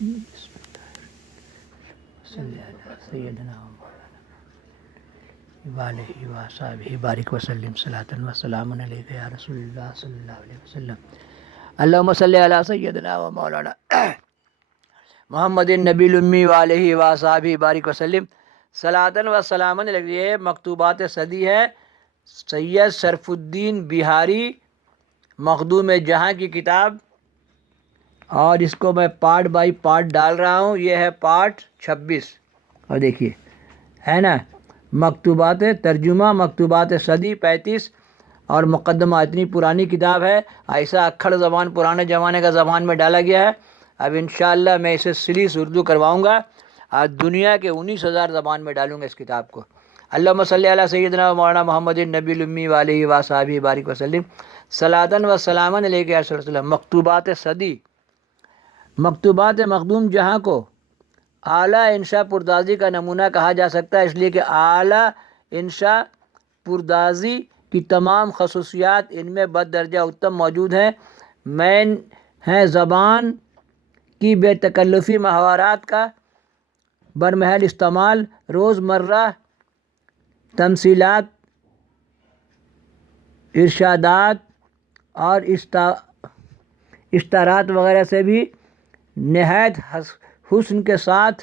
بسم اللہ صلی علی سیدنا و مولانا وعلیہ وصحبہ بارک وسلم صلاۃ و سلام علیک یا رسول اللہ صلی اللہ علیہ وسلم اللہم صلی علی سیدنا و مولانا محمد النبی الامی وعلیہ وصحبہ بارک وسلم صلاۃ و سلام علیک. یہ مکتوبات صدی ہے، سید شرف الدین بہاری مخدوم جہاں کی کتاب، اور اس کو میں پارٹ بائی پارٹ ڈال رہا ہوں. یہ ہے پارٹ 26، اور دیکھیے ہے نا، مکتوبات ترجمہ مکتوبات صدی 35 اور مقدمہ. اتنی پرانی کتاب ہے، ایسا اکھڑ زبان پرانے زمانے کا زبان میں ڈالا گیا ہے. اب انشاءاللہ میں اسے سلیس اردو کرواؤں گا اور دنیا کے 19,000 زبان میں ڈالوں گا اس کتاب کو. اللہم صلی علی سیدنا و مولانا محمد النبی الامی وعلیہ وصحبہ بارک وسلم صلاۃ و سلام علیک یا رسول اللہ. مکتوبات صدی، مکتوبات مخدوم جہاں کو اعلیٰ انشا پردازی کا نمونہ کہا جا سکتا ہے، اس لیے کہ اعلیٰ انشا پردازی کی تمام خصوصیات ان میں بددرجہ اتم موجود ہیں. مین ہیں زبان کی بے تکلفی، محاورات کا برمحل استعمال، روزمرہ تمثیلات، ارشادات اور اشتہارات وغیرہ سے بھی نہایت حسن کے ساتھ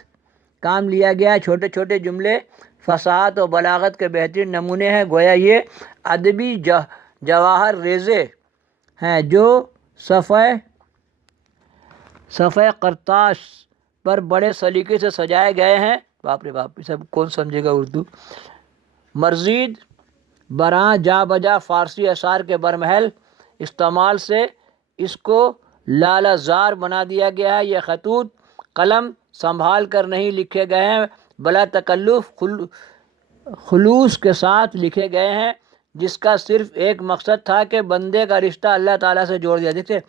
کام لیا گیا ہے. چھوٹے چھوٹے جملے فصاحت و بلاغت کے بہترین نمونے ہیں. گویا یہ ادبی جواہر ریزے ہیں جو صفحہ قرطاس پر بڑے سلیقے سے سجائے گئے ہیں. باپ رے باپ، سب کون سمجھے گا اردو. مزید براں جا بجا فارسی اشعار کے برمحل استعمال سے اس کو لالہ زار بنا دیا گیا ہے. یہ خطوط قلم سنبھال کر نہیں لکھے گئے ہیں، بلا تکلف خلوص کے ساتھ لکھے گئے ہیں، جس کا صرف ایک مقصد تھا کہ بندے کا رشتہ اللہ تعالیٰ سے جوڑ دیا. دیکھتے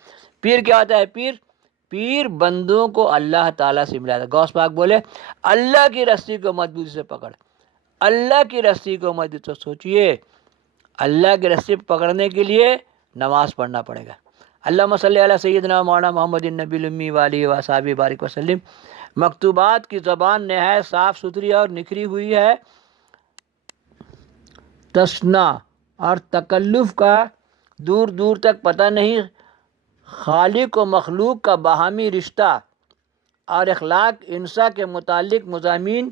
پیر کیا ہوتا ہے؟ پیر بندوں کو اللہ تعالیٰ سے ملاتا ہے. غوث پاک بولے اللہ کی رسی کو مضبوطی سے پکڑ، اللہ کی رسی کو مضبوطی سے. سوچئے اللہ کی رسی پکڑنے کے لیے نماز پڑھنا پڑے گا. اللہم صلی علی سیدنا مولانا محمد النبی الامی وعلیہ وصحبہ بارک وسلم. مکتوبات کی زبان نہایت صاف ستھری اور نکھری ہوئی ہے. تصنع اور تکلف کا دور دور تک پتہ نہیں. خالق و مخلوق کا باہمی رشتہ اور اخلاق انسا کے متعلق مضامین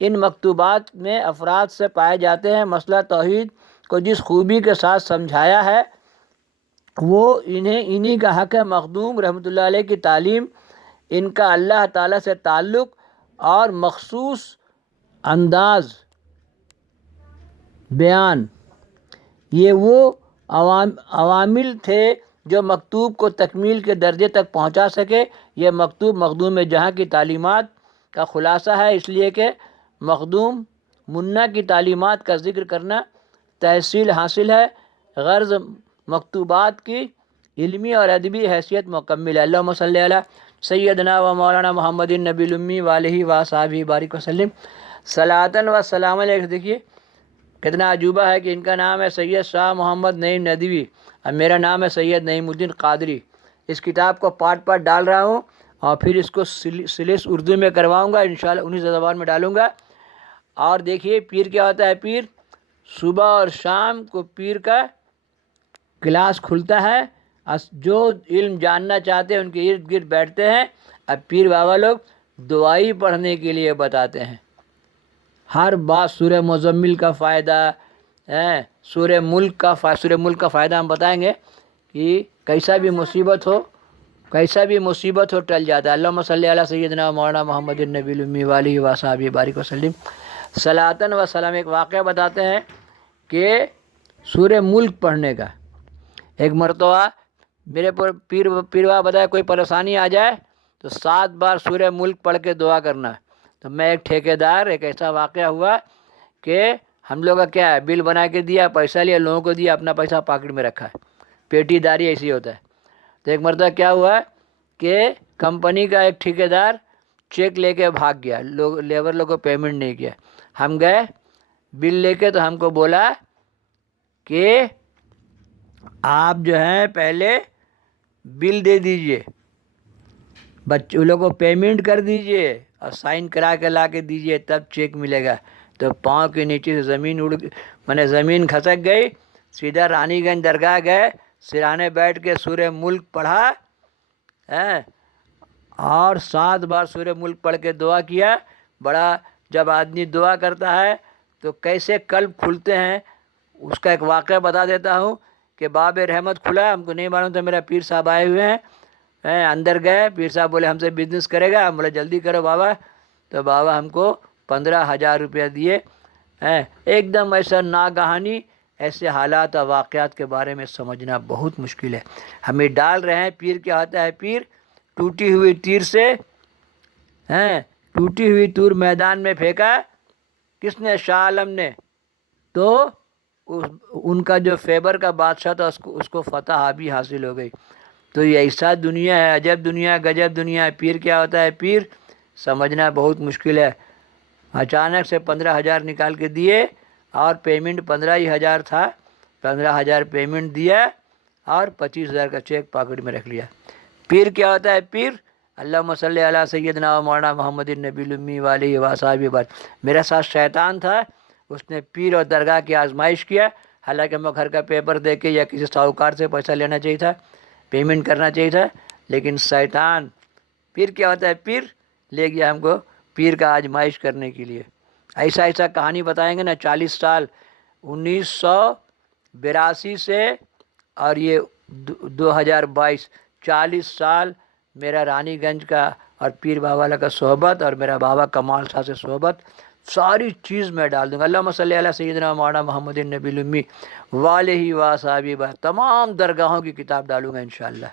ان مکتوبات میں افراد سے پائے جاتے ہیں. مسئلہ توحید کو جس خوبی کے ساتھ سمجھایا ہے وہ انہی کا حق ہے. مخدوم رحمۃ اللہ علیہ کی تعلیم، ان کا اللہ تعالیٰ سے تعلق اور مخصوص انداز بیان، یہ وہ عوامل تھے جو مکتوب کو تکمیل کے درجے تک پہنچا سکے. یہ مکتوب مخدوم جہاں کی تعلیمات کا خلاصہ ہے، اس لیے کہ مخدوم منا کی تعلیمات کا ذکر کرنا تحصیل حاصل ہے. غرض مکتوبات کی علمی اور ادبی حیثیت مکمل ہے. اللہم صلی علی سیدنا و مولانا محمد النبی الامی وعلیہ وصحبہ بارک وسلم صلاۃ و سلام علیہ. دیکھیے کتنا عجوبہ ہے کہ ان کا نام ہے سید شاہ محمد نعیم ندوی اور میرا نام ہے سید نعیم الدین قادری. اس کتاب کو پارٹ پارٹ ڈال رہا ہوں اور پھر اس کو سلیس اردو میں کرواؤں گا انشاءاللہ، 19 زبان میں ڈالوں گا. اور دیکھیے پیر کیا ہوتا ہے. پیر صبح اور شام کو پیر کا کلاس کھلتا ہے، جو علم جاننا چاہتے ہیں ان کے ارد گرد بیٹھتے ہیں. اب پیر بابا لوگ دعائی پڑھنے کے لیے بتاتے ہیں. ہر بات سورہ مزمل کا فائدہ، سورہ ملک کا فائدہ ہم بتائیں گے کہ کیسا بھی مصیبت ہو ٹل جاتا ہے. اللہم صلی علی سیدنا مولانا محمد النبی الامی وعلیہ وصحبہ بارک وسلم صلاۃ و سلام. ایک واقعہ بتاتے ہیں کہ سورہ ملک پڑھنے کا. ایک مرتبہ میرے پر پیر بابا بتایا کوئی پریشانی آ جائے تو 7 بار سورہ ملک پڑھ کے دعا کرنا. تو میں ایک ٹھیکیدار، ایک ایسا واقعہ ہوا کہ ہم لوگ کا کیا ہے، بل بنا کے دیا، پیسہ لیا، لوگوں کو دیا، اپنا پیسہ پاکٹ میں رکھا ہے. پیٹی داری ایسی ہوتا ہے. تو ایک مرتبہ کیا ہوا کہ کمپنی کا ایک ٹھیکیدار چیک لے کے بھاگ گیا، لیبر لوگ کو پیمنٹ نہیں کیا. ہم گئے بل لے کے، تو ہم کو بولا کہ آپ جو ہے پہلے بل دے دیجئے. بچوں لوگ کو پیمنٹ کر دیجئے اور سائن کرا کے لا کے دیجئے، تب چیک ملے گا۔ تو پاؤں کے نیچے سے زمین زمین کھسک گئی، سیدھا رانی گنج درگاہ گئے، سرانے بیٹھ کے سورہ ملک پڑھا اور 7 بار سورہ ملک پڑھ کے دعا کیا۔ بڑا جب آدمی دعا کرتا ہے تو کیسے قلب کھلتے ہیں، اس کا ایک واقعہ بتا دیتا ہوں کہ باب رحمت کھلا، ہم کو نہیں معلوم تھا، میرا پیر صاحب آئے ہوئے ہیں، اندر گئے، پیر صاحب بولے ہم سے بزنس کرے گا، ہم بولے جلدی کرو بابا، تو بابا ہم کو 15,000 روپیہ دیے۔ ایک دم ایسا ناگہانی، ایسے حالات اور واقعات کے بارے میں سمجھنا بہت مشکل ہے۔ ہمیں ڈال رہے ہیں پیر کیا ہوتا ہے، پیر ٹوٹی ہوئی تیر سے ٹوٹی ہوئی تور میدان میں پھینکا، کس نے؟ شاہ عالم نے، تو ان کا جو فیبر کا بادشاہ تھا اس کو فتح بھی حاصل ہو گئی۔ تو یہ ایسا دنیا ہے، عجب دنیا، گجب دنیا ہے۔ پیر کیا ہوتا ہے، پیر سمجھنا بہت مشکل ہے۔ اچانک سے 15,000 نکال کے دیے اور پیمنٹ 15,000 تھا، 15,000 پیمنٹ دیا اور 25,000 کا چیک پاکٹ میں رکھ لیا۔ پیر کیا ہوتا ہے، پیر اللہم صلی علی سیدنا و مولانا محمد النبی الامی وآلہ وصحبہ وسلم۔ میرے ساتھ شیطان تھا، اس نے پیر اور درگاہ کی آزمائش کیا، حالانکہ میں گھر کا پیپر دے کے یا کسی ساہوکار سے پیسہ لینا چاہیے تھا، پیمنٹ کرنا چاہیے تھا، لیکن شیطان، پیر کیا ہوتا ہے، پیر لے گیا ہم کو پیر کا آزمائش کرنے کے لیے۔ ایسا کہانی بتائیں گے نا، 40 سال 1982 سے اور یہ 2022، 40 سال میرا رانی گنج کا اور پیر بابا کا صحبت اور میرا بابا کمال صاحب سے صحبت، ساری چیز میں ڈال دوں گا۔ اللہم صلی علی سیدنا مولانا محمد النبی الامی وآلہ وصحبہ، تمام درگاہوں کی کتاب ڈالوں گا انشاءاللہ۔